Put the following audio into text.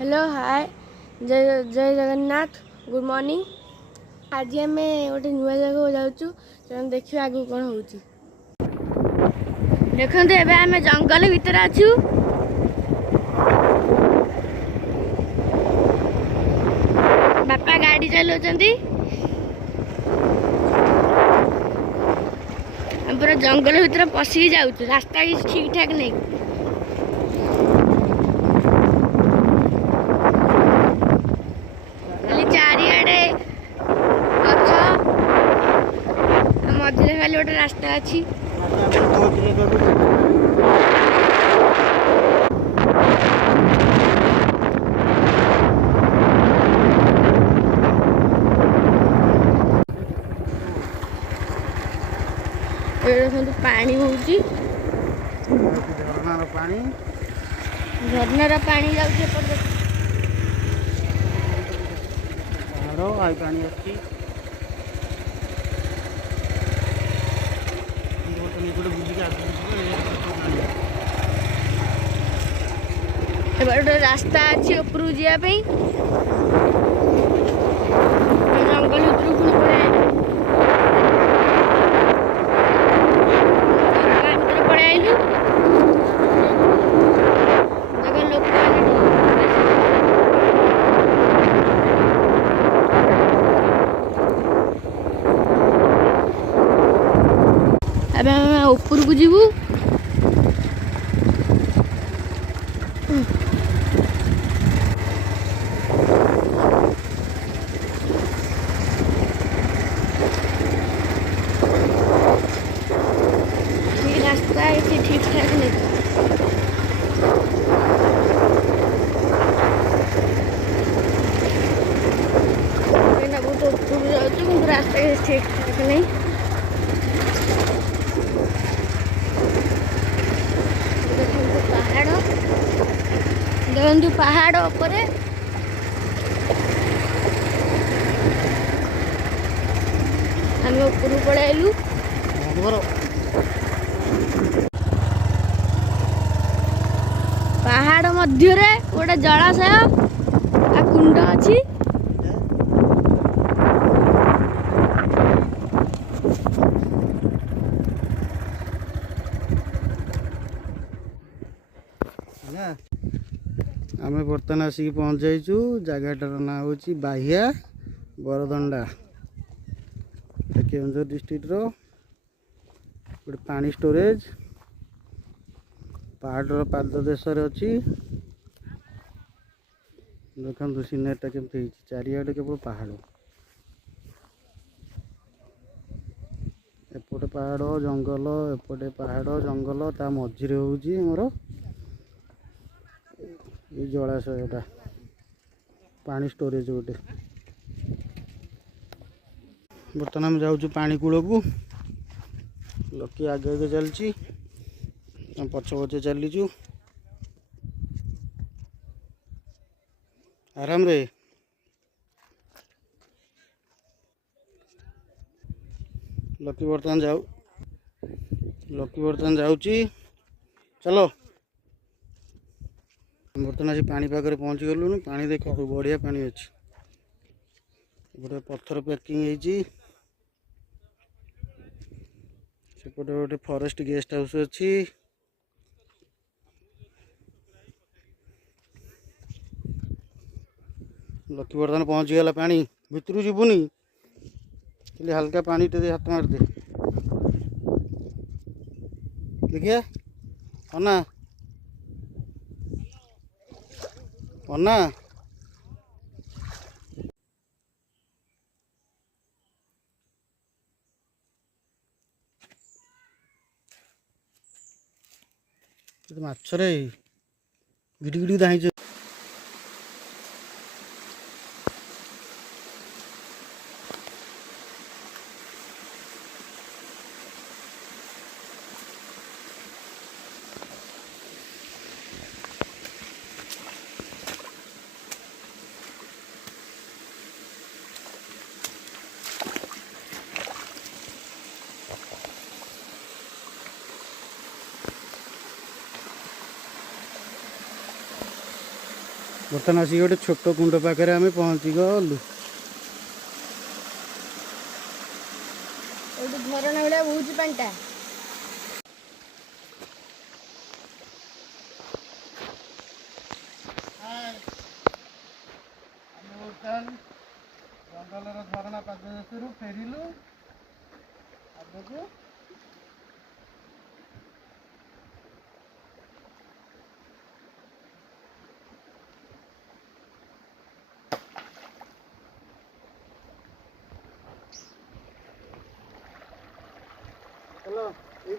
Hello hi जय जय Jagannath good morning. आज आम गोटे नुआ जगह जाऊँ देखिए आगे कौन हो। देखते एवं आम जंगल भितर अच्छु। बापा गाड़ी चलाउछंती। पूरा जंगल भितर पशिकी जाऊँ रास्ता किसी ठीक ठाक नहीं। चारिआडे गछ मझे खाली गोटे रास्ता अच्छी। देखो पानी होउची झरनार पानी जाउची एपटे आई पानी अच्छी गोटे रास्ता अच्छी ऊपर जावाई जंगल भितर पुणी पड़े आइलु। देखो लोक ऊपर को जीवु। रास्ता ये ठीक ठाक नहीं। बहुत ऊपर जाऊँ रास्ता ठीक ठाक नहीं। पहाड़ देखु पहाड़ ऊपर आम ऊपर पड़े आइलु। पहाड़ मध्य गोटे जलाशय आ कुंड अच्छी। आम बर्तमान आसिक पहुँच जाइचु। जगटार ना हूँ बाहिया बरदंडा केन्दुझर डिस्ट्रिक्ट गोटे पानी स्टोरेज पहाड़ पाददेश अच्छी। देखो सीनेरीटा केमती चारिआडे केवल पहाड़ एपटे पहाड़ जंगल एपटे पहाड़ जंगल ता मझिरे होउची मोर ये जलाशयटा पानी स्टोरेज गोटे। बर्तमान आम जाऊँ पानी कूल को लकी आगे आगे चलची पछ पछे चलीचु आराम रे। लकी बर्तमान जाऊँची चलो बर्तमान आज पानी पाखे पहुँची गलुन। पानी देख बढ़िया पानी अच्छी गोटे पत्थर पैकिंग होती सेपटे गोटे फॉरेस्ट गेस्ट हाउस अच्छी। लकी बर्तमान पहुँची गला पानी भितर जीवनी खाली हल्का पानी टे हाथ मारदे देखिए अन्ना अन्ना माछरे गिटी गिटी दाई बर्तमान आसिक गोटे छोट कुंड पाखे आम पहुँची गलु। झरणा भलिया बहुत पाटा जंगल झरणा पाददेश फेरिलु आगू। चलो ये